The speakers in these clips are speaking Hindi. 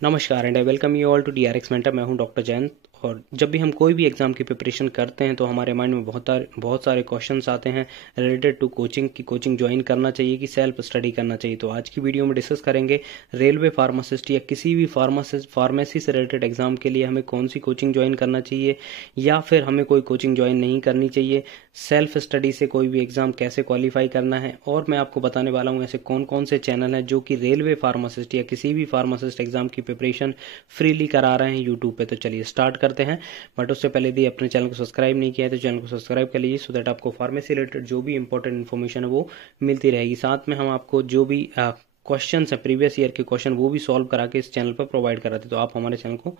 नमस्कार and I welcome you all to DRX mentor. मैं हूं डॉक्टर जयंत। और जब भी हम कोई भी एग्ज़ाम की प्रिपरेशन करते हैं तो हमारे माइंड में बहुत सारे क्वेश्चंस आते हैं रिलेटेड टू कोचिंग की कोचिंग ज्वाइन करना चाहिए कि सेल्फ स्टडी करना चाहिए। तो आज की वीडियो में डिस्कस करेंगे रेलवे फार्मासिस्ट या किसी भी फार्मेसी से रिलेटेड एग्ज़ाम के लिए हमें कौन सी कोचिंग ज्वाइन करना चाहिए या फिर हमें कोई कोचिंग ज्वाइन नहीं करनी चाहिए, सेल्फ स्टडी से कोई भी एग्ज़ाम कैसे क्वालिफाई करना है। और मैं आपको बताने वाला हूँ ऐसे कौन कौन से चैनल हैं जो कि रेलवे फार्मासिस्ट या किसी भी फार्मासिस्ट एग्ज़ाम की प्रिपरेशन फ्रीली करा रहे हैं यूट्यूब पे। तो चलिए स्टार्ट करते हैं। बट उससे पहले यदि अपने चैनल को सब्सक्राइब नहीं किया है तो चैनल को सब्सक्राइब कर लीजिए, सो दैट आपको फार्मेसी रिलेटेड जो भी इंपॉर्टेंट इन्फॉर्मेशन है वो मिलती रहेगी। साथ में हम आपको जो भी क्वेश्चन है प्रीवियस ईयर के क्वेश्चन वो भी सॉल्व करा के इस चैनल पर प्रोवाइड कराते हैं। तो आप हमारे चैनल को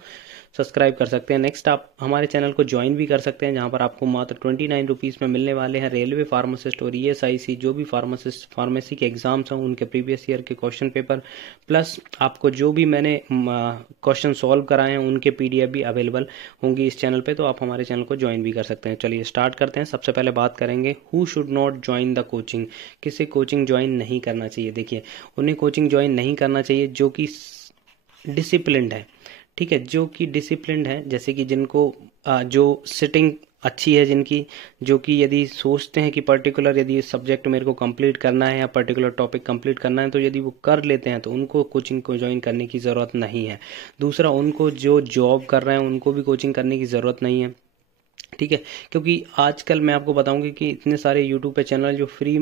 सब्सक्राइब कर सकते हैं। नेक्स्ट आप हमारे चैनल को ज्वाइन भी कर सकते हैं, जहां पर आपको मात्र 29 रुपीज़ में मिलने वाले हैं रेलवे फार्मासिस्ट और ESIC जो भी फार्मेसी के एग्जाम्स हैं उनके प्रीवियस ईयर के क्वेश्चन पेपर, प्लस आपको जो भी मैंने क्वेश्चन सॉल्व कराए हैं उनके PDF भी अवेलेबल होंगी इस चैनल पे। तो आप हमारे चैनल को ज्वाइन भी कर सकते हैं। चलिए स्टार्ट करते हैं। सबसे पहले बात करेंगे who should not join the coaching, किसे कोचिंग ज्वाइन नहीं करना चाहिए। देखिए, उन्हें कोचिंग ज्वाइन नहीं करना चाहिए जो कि डिसिप्लिन्ड है, ठीक है, जो कि डिसिप्लिन्ड है, जैसे कि जिनको जो सिटिंग अच्छी है जिनकी, जो कि यदि सोचते हैं कि पर्टिकुलर यदि सब्जेक्ट मेरे को कंप्लीट करना है या पर्टिकुलर टॉपिक कंप्लीट करना है तो यदि वो कर लेते हैं तो उनको कोचिंग को ज्वाइन करने की ज़रूरत नहीं है। दूसरा, उनको जो जॉब कर रहे हैं उनको भी कोचिंग करने की ज़रूरत नहीं है, ठीक है, क्योंकि आजकल मैं आपको बताऊंगी कि इतने सारे यूट्यूब पे चैनल जो फ्री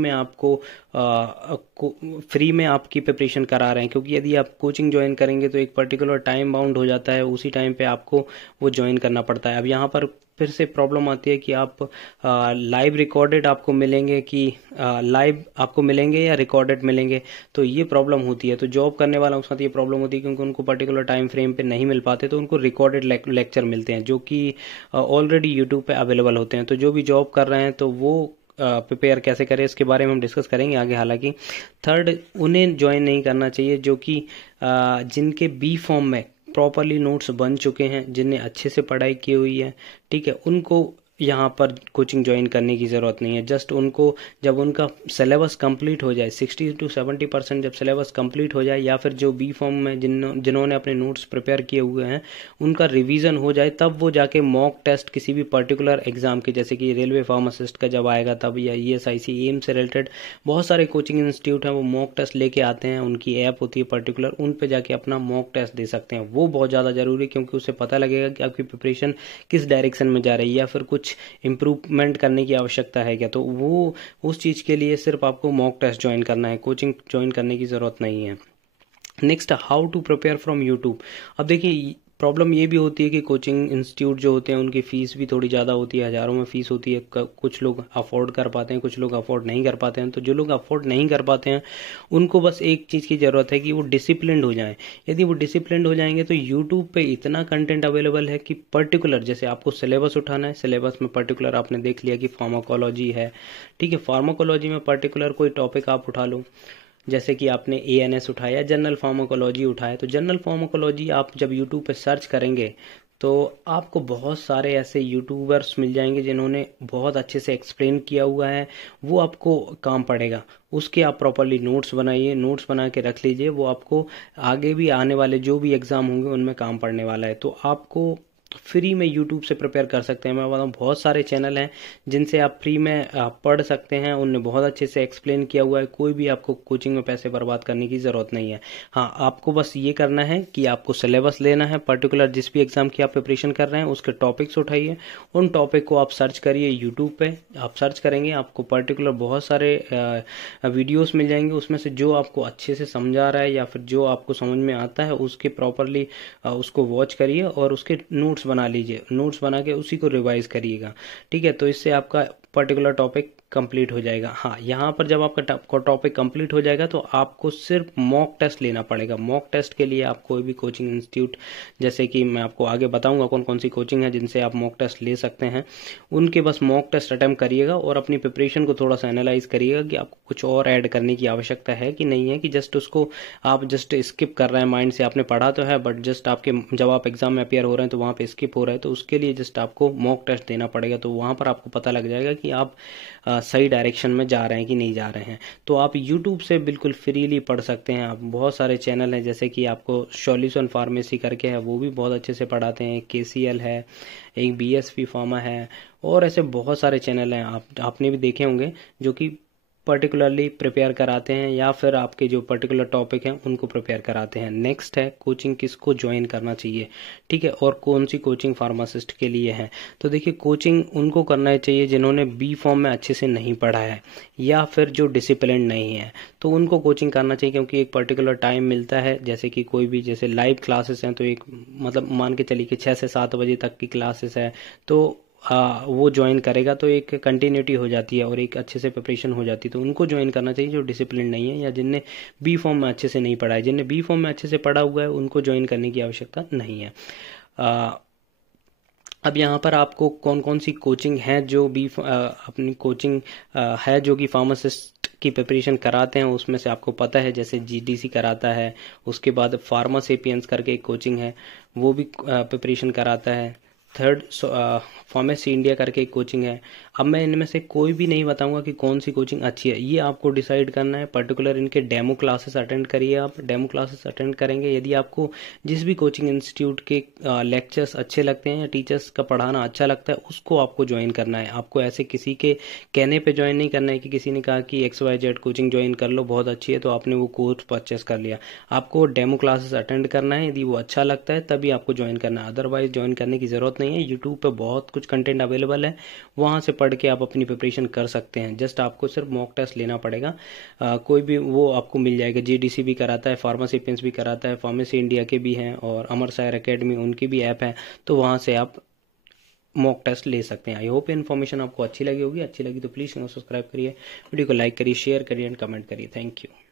में आपकी प्रिपरेशन करा रहे हैं। क्योंकि यदि आप कोचिंग ज्वाइन करेंगे तो एक पर्टिकुलर टाइम बाउंड हो जाता है, उसी टाइम पे आपको वो ज्वाइन करना पड़ता है। अब यहाँ पर फिर से प्रॉब्लम आती है कि आप लाइव रिकॉर्डेड आपको मिलेंगे कि लाइव आपको मिलेंगे या रिकॉर्डेड मिलेंगे, तो ये प्रॉब्लम होती है। तो जॉब करने वालों के साथ ये प्रॉब्लम होती है क्योंकि उनको पर्टिकुलर टाइम फ्रेम पे नहीं मिल पाते, तो उनको रिकॉर्डेड लेक्चर मिलते हैं जो कि ऑलरेडी यूट्यूब पे अवेलेबल होते हैं। तो जो भी जॉब कर रहे हैं तो वो प्रिपेयर कैसे करें इसके बारे में हम डिस्कस करेंगे आगे। हालांकि थर्ड, उन्हें ज्वाइन नहीं करना चाहिए जो कि जिनके बी फॉर्म में प्रॉपरली नोट्स बन चुके हैं, जिनने अच्छे से पढ़ाई की हुई है, ठीक है, उनको यहाँ पर कोचिंग ज्वाइन करने की ज़रूरत नहीं है। जस्ट उनको जब उनका सिलेबस कंप्लीट हो जाए, 60 to 70% जब सिलेबस कंप्लीट हो जाए, या फिर जो बी फॉर्म में जिन्होंने अपने नोट्स प्रिपेयर किए हुए हैं उनका रिवीजन हो जाए, तब वो जाके मॉक टेस्ट किसी भी पर्टिकुलर एग्जाम के, जैसे कि रेलवे फार्मासिस्ट का जब आएगा तब, या ESIC एम से रिलेटेड बहुत सारे कोचिंग इंस्टीट्यूट हैं वो मॉक टेस्ट लेके आते हैं, उनकी ऐप होती है पर्टिकुलर, उन पे जाके अपना मॉक टेस्ट दे सकते हैं। वो बहुत ज़्यादा ज़रूरी है क्योंकि उससे पता लगेगा कि आपकी प्रिपरेशन किस डायरेक्शन में जा रही है या फिर कुछ इम्प्रूवमेंट करने की आवश्यकता है क्या। तो वो उस चीज़ के लिए सिर्फ आपको मॉक टेस्ट ज्वाइन करना है, कोचिंग ज्वाइन करने की ज़रूरत नहीं है। Next, how to prepare from YouTube. अब देखिए, प्रॉब्लम ये भी होती है कि कोचिंग इंस्टीट्यूट जो होते हैं उनकी फ़ीस भी थोड़ी ज़्यादा होती है, हज़ारों में फ़ीस होती है। कुछ लोग अफोर्ड कर पाते हैं, कुछ लोग अफोर्ड नहीं कर पाते हैं। तो जो लोग अफोर्ड नहीं कर पाते हैं उनको बस एक चीज़ की ज़रूरत है कि वो डिसिप्लिन्ड हो जाएं। यदि वो डिसिप्लिन्ड हो जाएंगे तो यूट्यूब पे इतना कंटेंट अवेलेबल है कि पर्टिकुलर जैसे आपको सिलेबस उठाना है, सिलेबस में पर्टिकुलर आपने देख लिया कि फार्माकोलॉजी है, ठीक है, फार्माकोलॉजी में पर्टिकुलर कोई टॉपिक आप उठा लो, जैसे कि आपने ANS उठाया, जनरल फार्माकोलॉजी उठाया, तो जनरल फार्माकोलॉजी आप जब यूट्यूब पे सर्च करेंगे तो आपको बहुत सारे ऐसे यूट्यूबर्स मिल जाएंगे जिन्होंने बहुत अच्छे से एक्सप्लेन किया हुआ है, वो आपको काम पड़ेगा। उसके आप प्रॉपरली नोट्स बनाइए, नोट्स बना के रख लीजिए, वो आपको आगे भी आने वाले जो भी एग्ज़ाम होंगे उनमें काम पड़ने वाला है। तो आपको फ्री में यूट्यूब से प्रिपेयर कर सकते हैं। मैं बताऊँ बहुत सारे चैनल हैं जिनसे आप फ्री में पढ़ सकते हैं, उनने बहुत अच्छे से एक्सप्लेन किया हुआ है। कोई भी आपको कोचिंग में पैसे बर्बाद करने की ज़रूरत नहीं है। हाँ, आपको बस ये करना है कि आपको सिलेबस लेना है, पर्टिकुलर जिस भी एग्ज़ाम की आप प्रिपरेशन कर रहे हैं उसके टॉपिक्स उठाइए, उन टॉपिक को आप सर्च करिए यूट्यूब पे। आप सर्च करेंगे आपको पर्टिकुलर बहुत सारे वीडियोस मिल जाएंगे, उसमें से जो आपको अच्छे से समझा रहा है या फिर जो आपको समझ में आता है उसके प्रॉपरली उसको वॉच करिए और उसके नोट्स बना लीजिए, नोट्स बना के उसी को रिवाइज करिएगा, ठीक है। तो इससे आपका पर्टिकुलर टॉपिक कंप्लीट हो जाएगा। हाँ, यहाँ पर जब आपका टॉपिक कंप्लीट हो जाएगा तो आपको सिर्फ मॉक टेस्ट लेना पड़ेगा। मॉक टेस्ट के लिए आप कोई भी कोचिंग इंस्टीट्यूट, जैसे कि मैं आपको आगे बताऊंगा कौन कौन सी कोचिंग है जिनसे आप मॉक टेस्ट ले सकते हैं, उनके बस मॉक टेस्ट अटेम्प्ट करिएगा और अपनी प्रिपरेशन को थोड़ा सा एनालाइज करिएगा कि आपको कुछ और ऐड करने की आवश्यकता है कि नहीं है, कि जस्ट उसको आप जस्ट स्किप कर रहे हैं माइंड से। आपने पढ़ा तो है बट जस्ट आपके जब आप एग्जाम में अपियर हो रहे हैं तो वहाँ पे स्किप हो रहा है, तो उसके लिए जस्ट आपको मॉक टेस्ट देना पड़ेगा। तो वहाँ पर आपको पता लग जाएगा कि आप सही डायरेक्शन में जा रहे हैं कि नहीं जा रहे हैं। तो आप यूट्यूब से बिल्कुल फ्रीली पढ़ सकते हैं। आप बहुत सारे चैनल हैं, जैसे कि आपको सॉल्यूशन फार्मेसी करके है, वो भी बहुत अच्छे से पढ़ाते हैं। KCL है, एक BSP फार्मा है, और ऐसे बहुत सारे चैनल हैं आपने भी देखे होंगे, जो कि पर्टिकुलरली प्रिपेयर कराते हैं या फिर आपके जो पर्टिकुलर टॉपिक हैं उनको प्रिपेयर कराते हैं। नेक्स्ट है कोचिंग किसको ज्वाइन करना चाहिए, ठीक है, और कौन सी कोचिंग फार्मासिस्ट के लिए है। तो देखिए, कोचिंग उनको करना चाहिए जिन्होंने B फॉर्म में अच्छे से नहीं पढ़ा है या फिर जो डिसिप्लिन नहीं है, तो उनको कोचिंग करना चाहिए, क्योंकि एक पर्टिकुलर टाइम मिलता है। जैसे कि कोई भी जैसे लाइव क्लासेस हैं, तो एक मतलब मान के चलिए कि 6 से 7 बजे तक की क्लासेस है, तो वो ज्वाइन करेगा तो एक कंटिन्यूटी हो जाती है और एक अच्छे से प्रिपरेशन हो जाती है। तो उनको ज्वाइन करना चाहिए जो डिसिप्लिन नहीं है या जिनने B फॉर्म में अच्छे से नहीं पढ़ा है। जिनने B फॉर्म में अच्छे से पढ़ा हुआ है उनको ज्वाइन करने की आवश्यकता नहीं है। अब यहाँ पर आपको कौन कौन सी कोचिंग है जो अपनी कोचिंग है जो कि फार्मासिस्ट की प्रिपरेशन कराते हैं, उसमें से आपको पता है। जैसे GDC कराता है, उसके बाद फार्मासेपियंस करके एक कोचिंग है, वो भी प्रिपरेशन कराता है। थर्ड फार्मेसी इंडिया करके एक कोचिंग है। अब मैं इनमें से कोई भी नहीं बताऊंगा कि कौन सी कोचिंग अच्छी है, ये आपको डिसाइड करना है। पर्टिकुलर इनके डेमो क्लासेस अटेंड करिए। आप डेमो क्लासेस अटेंड करेंगे, यदि आपको जिस भी कोचिंग इंस्टीट्यूट के लेक्चर्स अच्छे लगते हैं या टीचर्स का पढ़ाना अच्छा लगता है, उसको आपको ज्वाइन करना है। आपको ऐसे किसी के कहने पे ज्वाइन नहीं करना है कि किसी ने कहा कि XYZ कोचिंग ज्वाइन कर लो, बहुत अच्छी है, तो आपने वो कोर्स परचेस कर लिया। आपको डेमो क्लासेस अटेंड करना है, यदि वो अच्छा लगता है तभी आपको ज्वाइन करना है, अदरवाइज ज्वाइन करने की जरूरत नहीं है। यूट्यूब पे बहुत कुछ कंटेंट अवेलेबल है, वहां से पढ़ के आप अपनी प्रिपरेशन कर सकते हैं। जस्ट आपको सिर्फ मॉक टेस्ट लेना पड़ेगा, कोई भी वो आपको मिल जाएगा। GDC भी कराता है, फार्मासेपियंस भी कराता है, फार्मेसी इंडिया के भी हैं, और अमर सायर एकेडमी उनकी भी ऐप है, तो वहां से आप मॉक टेस्ट ले सकते हैं। आई होप इन्फॉर्मेशन आपको अच्छी लगी होगी। अच्छी लगी तो प्लीज़ सब्सक्राइब करिए, वीडियो को लाइक करिए, शेयर करिए एंड कमेंट करिए। Thank you.